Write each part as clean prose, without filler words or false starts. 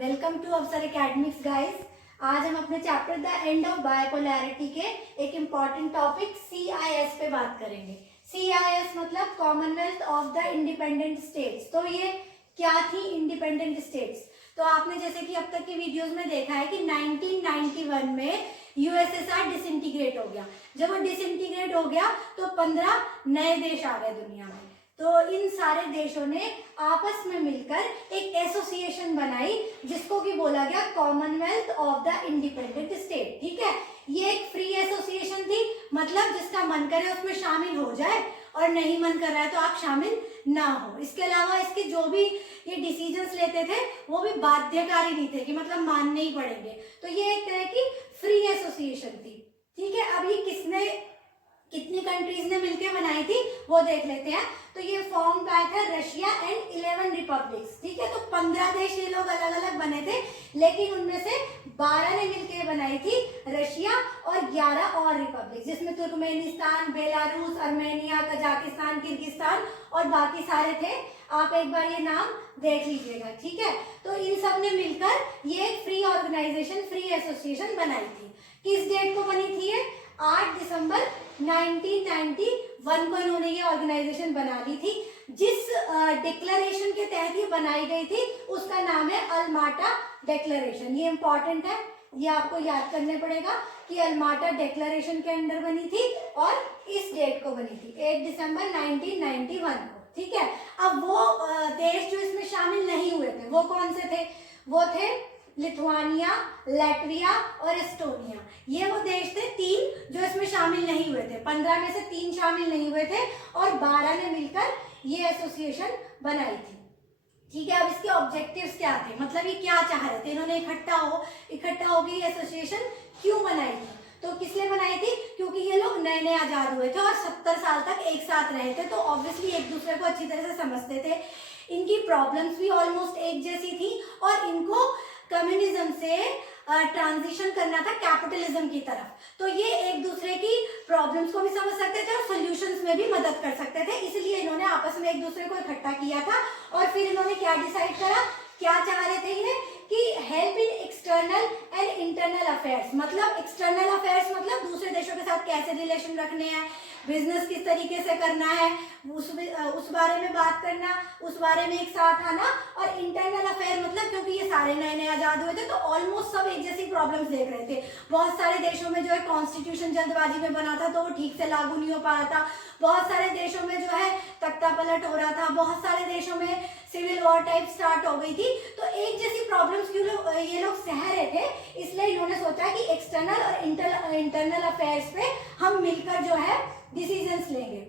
Welcome to अवसर academics guys. आज हम अपने chapter the end of bipolarity के एक इम्पॉर्टेंट टॉपिक CIS पे बात करेंगे। CIS मतलब Commonwealth of the independent states. तो ये क्या थी इंडिपेंडेंट स्टेट्स? तो आपने जैसे कि अब तक के वीडियोस में देखा है कि 1991 में USSR डिसइंटीग्रेट हो गया। जब वो डिसइंटीग्रेट हो गया तो 15 नए देश आ गए दुनिया में। तो इन सारे देशों ने आपस में मिलकर एक एसोसिएशन बनाई जिसको कि बोला गया Commonwealth of the independent state. ठीक है, ये एक फ्री एसोसिएशन थी, मतलब जिसका मन करे उसमें शामिल हो जाए और नहीं मन कर रहा है तो आप शामिल ना हो। इसके अलावा इसके जो भी ये डिसीजंस लेते थे वो भी बाध्यकारी नहीं थे कि मतलब मानने ही पड़ेंगे। तो ये एक तरह की फ्री एसोसिएशन थी। ठीक है, अब ये कितनी कंट्रीज ने मिलकर बनाई थी वो देख लेते हैं। तो ये फॉर्म का था रशिया एंड 11 रिपब्लिक्स। ठीक है, तो 15 देश ये लोग अलग अलग बने थे, लेकिन उनमें से 12 ने मिलकर बनाई थी रशिया और 11 और रिपब्लिक, जिसमें Turkmenistan, Belarus, Armenia, Kazakhstan, Kyrgyzstan और बाकी सारे थे। आप एक बार ये नाम देख लीजिएगा। ठीक है, तो इन सब ने मिलकर ये एक फ्री ऑर्गेनाइजेशन, फ्री एसोसिएशन बनाई थी। किस डेट को बनी थी ये? 8 दिसंबर 1991 को इन्होंने ये ऑर्गेनाइजेशन बना ली थी। जिस डिक्लेरेशन के तहत ये बनाई गई थी उसका नाम है अल्माटा डिक्लेरेशन। ये इंपॉर्टेंट है, ये आपको याद करने पड़ेगा कि अल्माटा डिक्लेरेशन के अंडर बनी थी और इस डेट को बनी थी 8 दिसंबर 1991 को। ठीक है, अब वो देश जो इसमें शामिल नहीं हुए थे वो कौन से थे? वो थे लिथुआनिया, लैटविया और एस्टोनिया। ये वो देश थे 3 जो इसमें शामिल नहीं हुए थे। 15 में से 3 शामिल नहीं हुए थे और 12 ने मिलकर ये एसोसिएशन बनाई थी। ठीक है, अब इसके ऑब्जेक्टिव्स क्या थे, मतलब ये क्या चाह रहे थे? इन्होंने इकट्ठा होकर ये एसोसिएशन क्यों बनाई थी? तो किस लिए बनाई थी? क्योंकि ये लोग नए नए आजाद हुए थे और 70 साल तक एक साथ रहे थे, तो ऑब्वियसली एक दूसरे को अच्छी तरह से समझते थे। इनकी प्रॉब्लम्स भी ऑलमोस्ट एक जैसी थी और इनको कम्युनिज्म से ट्रांजिशन करना था कैपिटलिज्म की तरफ। तो ये एक दूसरे की प्रॉब्लम्स को भी समझ सकते थे और सॉल्यूशंस में भी मदद कर सकते थे, इसलिए इन्होंने आपस में एक दूसरे को इकट्ठा किया था। और फिर इन्होंने क्या डिसाइड करा, क्या चाह रहे थे ये कि help in external and internal affairs. मतलब एक्सटर्नल अफेयर्स मतलब दूसरे देशों के साथ कैसे रिलेशन रखने हैं, बिजनेस किस तरीके से करना है, उस बारे में बात करना, उस बारे में एक साथ आना। और इंटरनल अफेयर मतलब क्योंकि ये सारे नए नए आजाद हुए थे तो ऑलमोस्ट सब एक जैसी प्रॉब्लम्स देख रहे थे। बहुत सारे देशों में जो है कॉन्स्टिट्यूशन जल्दबाजी में बना था तो वो ठीक से लागू नहीं हो पा रहा था। बहुत सारे देशों में जो है तख्ता पलट हो रहा था। बहुत सारे देशों में सिविल वॉर टाइप स्टार्ट हो गई थी। तो एक जैसी प्रॉब्लम्स क्यों ये लोग सह रहे थे, इसलिए इन्होंने सोचा कि एक्सटर्नल और इंटरनल अफेयर्स पे हम मिलकर जो है डिसीजंस लेंगे।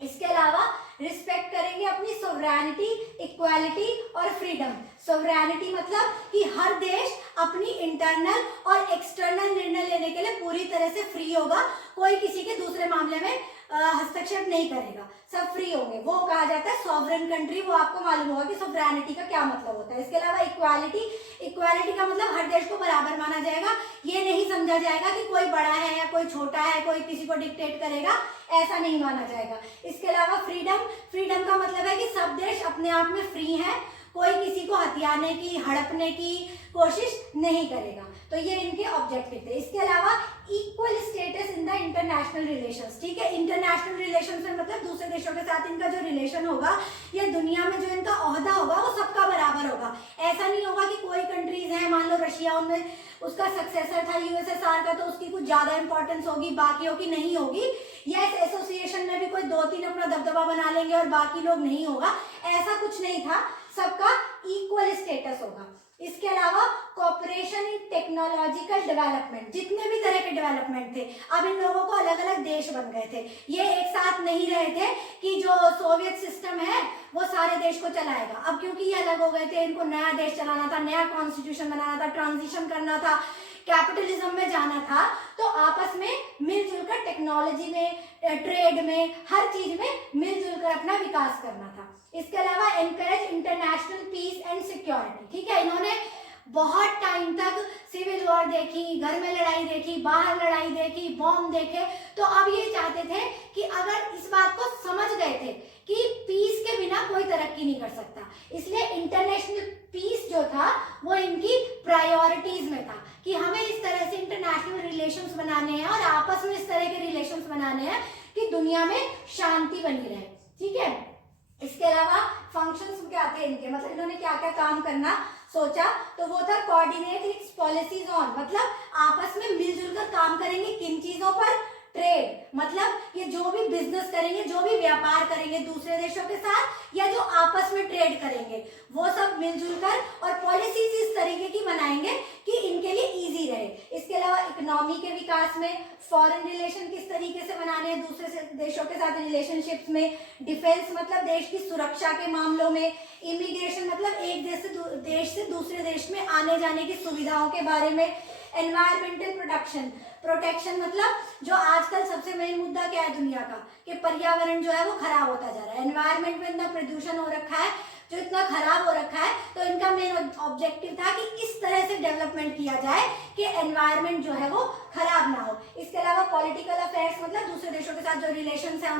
इसके अलावा रिस्पेक्ट करेंगे अपनी सोवरेनिटी, इक्वालिटी और फ्रीडम। सोवरेनिटी मतलब कि हर देश अपनी इंटरनल और एक्सटर्नल निर्णय लेने के लिए पूरी तरह से फ्री होगा, कोई किसी के दूसरे मामले में हस्तक्षेप नहीं करेगा, सब फ्री होंगे। वो कहा जाता है सॉवरेन कंट्री। वो आपको मालूम होगा कि सोवरेनिटी का क्या मतलब होता है। इसके अलावा इक्वालिटी का मतलब हर देश को बराबर माना जाएगा। ये नहीं समझा जाएगा कि कोई बड़ा है या कोई छोटा है, कोई किसी को डिक्टेट करेगा, ऐसा नहीं माना जाएगा। इसके अलावा फ्रीडम का मतलब है कि सब देश अपने आप में फ्री हैं, कोई किसी को हथियाने की, हड़पने की कोशिश नहीं करेगा। तो ये इनके ऑब्जेक्टिव थे। इसके अलावा equal status in the international relations. ठीक है, इंटरनेशनल रिलेशंस में मतलब दूसरे देशों के साथ इनका जो रिलेशन होगा या दुनिया में जो इनका ओहदा होगा वो सबका बराबर होगा। ऐसा नहीं होगा कि कोई कंट्रीज है, मान लो रशिया, उनमें उसका सक्सेसर था USSR का तो उसकी कुछ ज्यादा इंपॉर्टेंस होगी, बाकियों की नहीं होगी। या इस एसोसिएशन में भी कोई 2-3 अपना दबदबा बना लेंगे और बाकी लोग नहीं होगा, ऐसा कुछ नहीं था। सबका इक्वल स्टेटस होगा। इसके अलावा कॉपरेशन इन टेक्नोलॉजिकल डेवलपमेंट, जितने भी तरह के डेवलपमेंट थे, अब इन लोगों को अलग अलग देश बन गए थे। ये एक साथ नहीं रहे थे कि जो सोवियत सिस्टम है वो सारे देश को चलाएगा। अब क्योंकि ये अलग हो गए थे, इनको नया देश चलाना था, नया कॉन्स्टिट्यूशन बनाना था, ट्रांजिशन करना था, कैपिटलिज्म में जाना था, तो आपस में मिलजुल कर टेक्नोलॉजी में, ट्रेड में, हर चीज में मिलजुल कर अपना विकास करना था। इसके अलावा encourage international peace and security. ठीक है, इन्होंने बहुत टाइम तक सिविल वॉर देखी, घर में लड़ाई देखी, बाहर लड़ाई देखी, बॉम्ब देखे, तो अब ये चाहते थे कि अगर इस बात को समझ गए थे कि पीस के बिना कोई तरक्की नहीं कर सकता, इसलिए इंटरनेशनल पीस जो था वो इनकी आपस में इस तरह के रिलेशंस बनाने हैं कि दुनिया में शांति बनी रहे, ठीक है। इसके अलावा फंक्शंस क्या थे इनके, मतलब इन्होंने क्या क्या काम करना सोचा, तो वो था कोऑर्डिनेट इट्स पॉलिसीज ऑन, मतलब आपस में मिलजुल कर काम करेंगे किन चीजों पर, ट्रेड, मतलब ये जो भी बिजनेस करेंगे, जो भी व्यापार करेंगे दूसरे देशों के साथ या जो आपस में ट्रेड करेंगे, वो सब मिलजुल कर, और पॉलिसीज इस तरीके की बनाएंगे कि इनके लिए इजी रहे। इसके अलावा इकोनॉमी के विकास में, फॉरेन रिलेशन किस तरीके से बनाने हैं दूसरे देशों के साथ रिलेशनशिप्स में, डिफेंस मतलब देश की सुरक्षा के मामलों में, इमिग्रेशन मतलब एक देश से दूसरे देश में आने जाने की सुविधाओं के बारे में, एनवायरमेंटल प्रोटेक्शन मतलब जो आजकल सबसे मेन मुद्दा क्या है दुनिया का, कि पर्यावरण जो है वो खराब होता जा रहा है, एनवायरमेंट में इतना प्रदूषण हो रखा है, जो इतना खराब हो रखा है, तो इनका मेन ऑब्जेक्टिव था कि इस तरह से डेवलपमेंट किया जाए कि एनवायरमेंट जो है वो खराब ना हो। इसके अलावा पॉलिटिकल अफेयर्स मतलब दूसरे देशों के साथ जो रिलेशंस है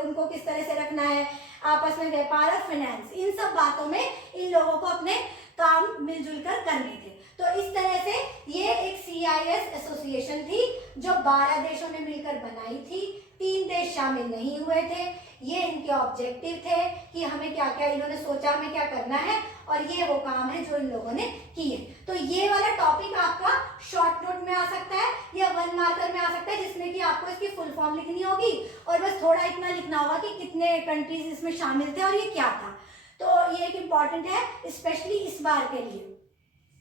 उनको किस तरह से रखना है, आपस में व्यापार और फाइनेंस, इन सब बातों में इन लोगों को अपने काम मिलजुल कर करने थे। तो इस तरह से ये एक CIS एसोसिएशन थी जो 12 देशों ने मिलकर बनाई थी, 3 देश शामिल नहीं हुए थे। ये इनके ऑब्जेक्टिव थे कि हमें क्या क्या इन्होंने सोचा हमें क्या करना है, और ये वो काम है जो इन लोगों ने किए। तो ये वाला टॉपिक आपका शॉर्ट नोट में आ सकता है या 1 मार्कर में आ सकता है, जिसमें कि आपको इसकी फुल फॉर्म लिखनी होगी और बस थोड़ा इतना लिखना होगा कि कितने कंट्रीज इसमें शामिल थे और ये क्या था। तो ये एक इम्पॉर्टेंट है स्पेशली इस बार के लिए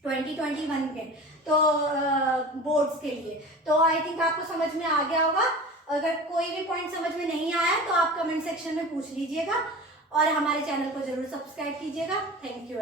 2021 के, तो बोर्ड्स के लिए। तो आई थिंक आपको समझ में आ गया होगा। अगर कोई भी पॉइंट समझ में नहीं आया तो आप कमेंट सेक्शन में पूछ लीजिएगा और हमारे चैनल को जरूर सब्सक्राइब कीजिएगा। Thank you.